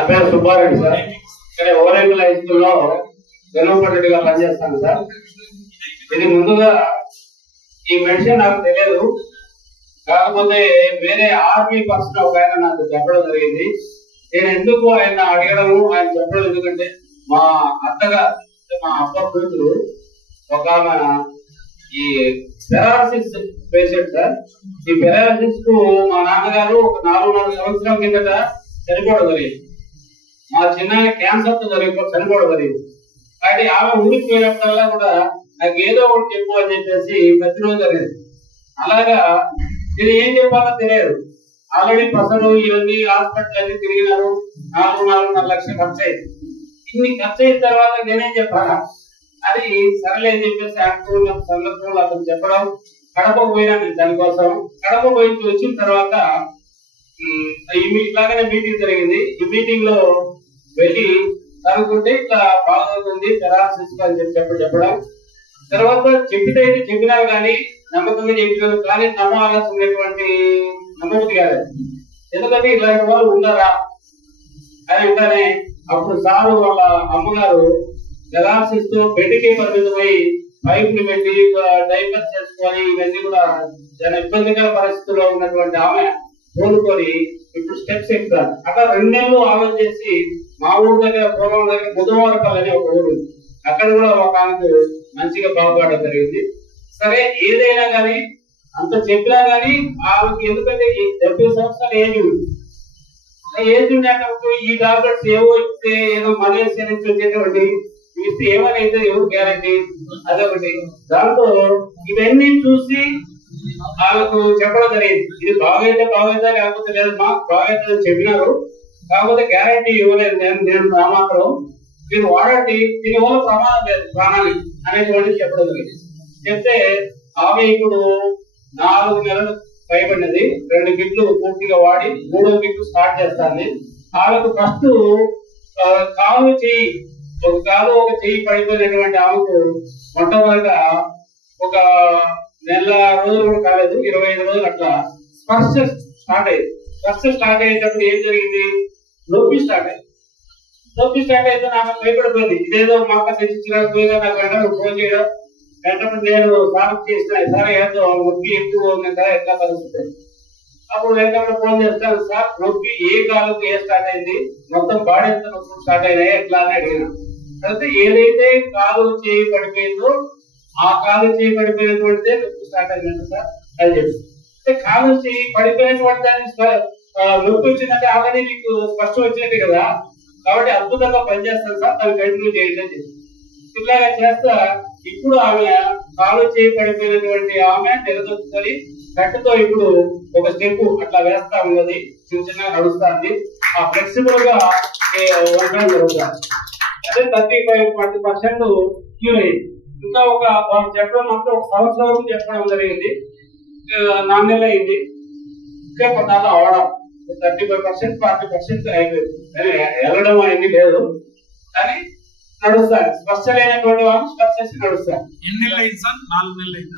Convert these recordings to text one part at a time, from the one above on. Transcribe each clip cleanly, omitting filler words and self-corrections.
నా పేరు సుబ్బారెడ్డి సార్. ఇక్కడ ఓవరేంగుల హై స్కూల్లో గెలవపడ్డట్టుగా పనిచేస్తాను సార్. ఇది ముందుగా ఈ మెడిసిన్ నాకు తెలియదు, కాకపోతే వేరే ఆర్మీ పర్సన్ ఒక ఆయన నాకు చెప్పడం జరిగింది. నేను ఎందుకు ఆయన అడగడము, ఆయన చెప్పడం ఎందుకంటే మా అత్తగా మా అబ్బ కూతురు ఒక ఆమె ఈ పెరాలసిస్ పేషెంట్ సార్. ఈ పెరాలసిస్ కు మా నాన్నగారు ఒక 4 సంవత్సరాల కిందట చనిపోవడం జరిగింది. మా చిన్న క్యాన్సర్ తో చనిపోవడం జరిగింది. కాబట్టి ఆమె ఊరికి పోయినప్పుడల్లా కూడా నాకు ఏదో ఒకటి చెప్పు అని చెప్పేసి ప్రతిరోజు జరిగింది. అలాగా ఇది ఏం చెప్పాలో తెలియదు. ఆల్రెడీ ప్రసలు ఇవన్నీ హాస్పిటల్ అన్ని తిరిగినారు. 4.5 లక్షలు ఖర్చు అయింది. ఇన్ని ఖర్చు అయిన తర్వాత నేనేం చెప్పాలా అది సరలే అని చెప్పేసి అనుకున్న సందర్భంలో అతను చెప్పడం. కడపకు పోయినా నేను దానికోసం. కడప పోయి వచ్చిన తర్వాత ఇలాగనే మీటింగ్ జరిగింది. ఈ మీటింగ్ లో వెళ్ళి కనుక్కుంటే ఇట్లా బాగుంటుంది పెరాలసిస్ అని చెప్పడం. తర్వాత చెప్పితే చెప్పినారు కానీ నమ్మకంగా చెప్పినారు కానీ నమ్మాల్సినటువంటి నమ్మకం కాదు. ఎందుకంటే ఇలాంటి వాళ్ళు ఉన్నారా అని అంటానే అప్పుడు సారు వాళ్ళ అమ్మగారు పెరాలసిస్ తో బెడ్కి పరిమితమై పైపులు పెట్టి డైపర్ చేసుకొని ఇవన్నీ కూడా చాలా ఇబ్బందికర పరిస్థితుల్లో ఉన్నటువంటి ఆమె కోలుకొని ఇప్పుడు స్టెప్స్ ఎక్కుతారు. అక్కడ 2 నెలలు ఆలోచన చేసి మా ఊరు దగ్గర పూర్వం దగ్గర బుధవారపల్లి అనే ఒక ఊరు, అక్కడ కూడా ఒక ఆమెకు మంచిగా బాగుపడడం జరిగింది. సరే ఏదైనా కానీ అంత చెప్పినా కానీ ఆమెకి ఎందుకంటే 70 సంవత్సరాల ఏజ్ ఉండేటప్పుడు ఈ టాబ్లెట్స్ ఏవో ఇస్తే ఏదో మలేషియా నుంచి వచ్చేటువంటి ఇస్తే ఏమైనా ఎవరు గ్యారంటీ అదొకటి. దాంతో ఇవన్నీ చూసి ఆమెకు చెప్పడం జరిగింది. ఇది బాగైతే లేకపోతే లేదు, మాకు బాగైతే చెప్పినారు, కాకపోతే గ్యారంటీ ఇవ్వలేదు. నేను మాత్రం మీరు వాడండి, దీనివల్ల ప్రమాదం లేదు ప్రాణానికి అనేటువంటి చెప్పడం జరిగింది. చెప్తే ఆమె ఇప్పుడు 4 నెలలు పైబడినది. 2 కిట్లు పూర్తిగా వాడి 3వ కిట్లు స్టార్ట్ చేస్తాంది. ఆమెకు ఫస్ట్ కాలు చెయ్యి ఒక చెయ్యి పడిపోయినటువంటి ఆమెకు మొట్టమొదట ఒక 1 నెల రోజులు కూడా కాలేదు, 25 రోజులు అట్లా స్పర్శ స్టార్ట్ అయ్యింది. స్పర్శ స్టార్ట్ అయ్యేటప్పుడు ఏం జరిగింది, నొప్పి స్టార్ట్ అయితే నాకు భయపడిపోయింది. ఇదేదో మాకు తెచ్చిచ్చినా పోయినా నాకు వెంటనే ఫోన్ చేయడం. వెంటనే నేను సాగు చేసిన సరే ఏదో నొప్పి ఎక్కువ ఉంది కదా ఎట్లా కలుగుతుంది. అప్పుడు వెంటనే ఫోన్ చేస్తాను, సార్ నొప్పి ఏ కాలుకు ఏ స్టార్ట్ అయింది, మొత్తం బాడీ ఎంత నొప్పి స్టార్ట్ అయినాయి ఎట్లా అని అడిగిన. అయితే ఏదైతే కాలు చేయి పడిపోయిందో ఆ కాలు చేయి పడిపోయినటువంటిదే నొప్పి స్టార్ట్ అయిందంట సార్ అని చెప్పి. అంటే కాలు చేయి పడిపోయినటువంటి దాన్ని నొప్పి వచ్చిందంటే ఆల్రెడీ మీకు స్పష్టం వచ్చినట్టే కదా, కాబట్టి అద్భుతంగా పనిచేస్తాను సార్, దాన్ని కంటిన్యూ చేయండి అని చెప్పి. ఇట్లాగా చేస్తా ఇప్పుడు ఆమె కాలు చేయి పడిపోయినటువంటి ఆమె నిలదొక్కుని కట్టుతో ఇప్పుడు ఒక స్టెప్ అట్లా వేస్తా ఉన్నది, చిన్న నడుస్తుంది. ఆ ఫ్లెక్సిబుల్ గా ఉండడం జరుగుతుంది. అదే 35% క్యూర్ అయింది. ఇంకా ఒక వాళ్ళు చెప్పడం మాత్రం 1 సంవత్సరం చెప్పడం జరిగింది. 4 నెలలు అయింది. ఇంకా కొన్నాళ్ళు అవడం 35% 40% అయిపోయింది. వెళ్ళడం అనేది లేదు కానీ నడుస్తారు. స్పర్శ లేనటువంటి వాళ్ళు స్పర్శ చేసి నడుస్తారు.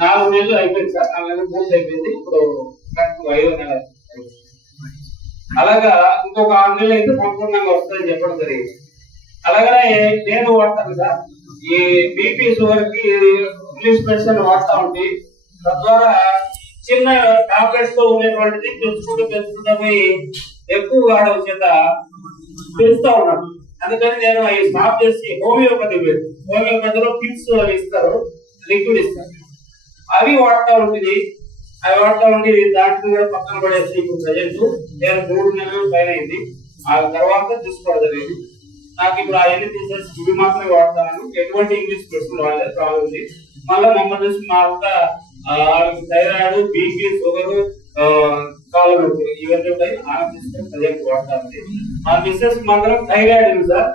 4 నెలలు అయిపోయింది సార్. 4 నెలలు పూర్తి అయిపోయింది. ఇప్పుడు 5వ నెల. అలాగా ఇంకొక 6 నెలలు అయితే సంపూర్ణంగా వస్తుందని చెప్పడం జరిగింది. అలాగనే నేను వాడతాను సార్. ఈ బీపీ షుగర్ కి ఇంగ్లీష్ మెడిసిన్ వాడుతూ ఉంటే తద్వారా చిన్న టాబ్లెట్స్ తో ఉండేటువంటిది పెంచుకుంటూ పోయి ఎక్కువ వాడడం చేత పెంచుతా ఉన్నాను. అందుకని నేను అవి స్టాప్ చేసి హోమియోపతిలో పిల్స్ అవి ఇస్తారు, లిక్విడ్ ఇస్తారు, అవి వాడుతూ ఉంటుంది. దాంట్లో కూడా పక్కన పడేసి ఇప్పుడు ప్రజెంట్ నేను 3 నెలలు పైన అయింది. ఆ తర్వాత తీసుకోవడం జరిగింది. నాకు ఇప్పుడు అవన్నీ తీసేసి ఇవి మాత్రమే వాడతాను. ఎటువంటి ఇంగ్లీష్ మెడిసిన్ వాడలేదు, ప్రాబ్లం ఉంది. మళ్ళీ మమ్మల్ని చూసి మా అంతా థైరాయిడ్, బీపీ, షుగర్, కాళ్ళు నొప్పి ఇవన్నీ ఉంటాయి. ఆమె తీసుకొని ప్రజెంట్ వాడతాను. మా మిస్సెస్ మాత్రం థైరాయిడ్ ఉంది సార్.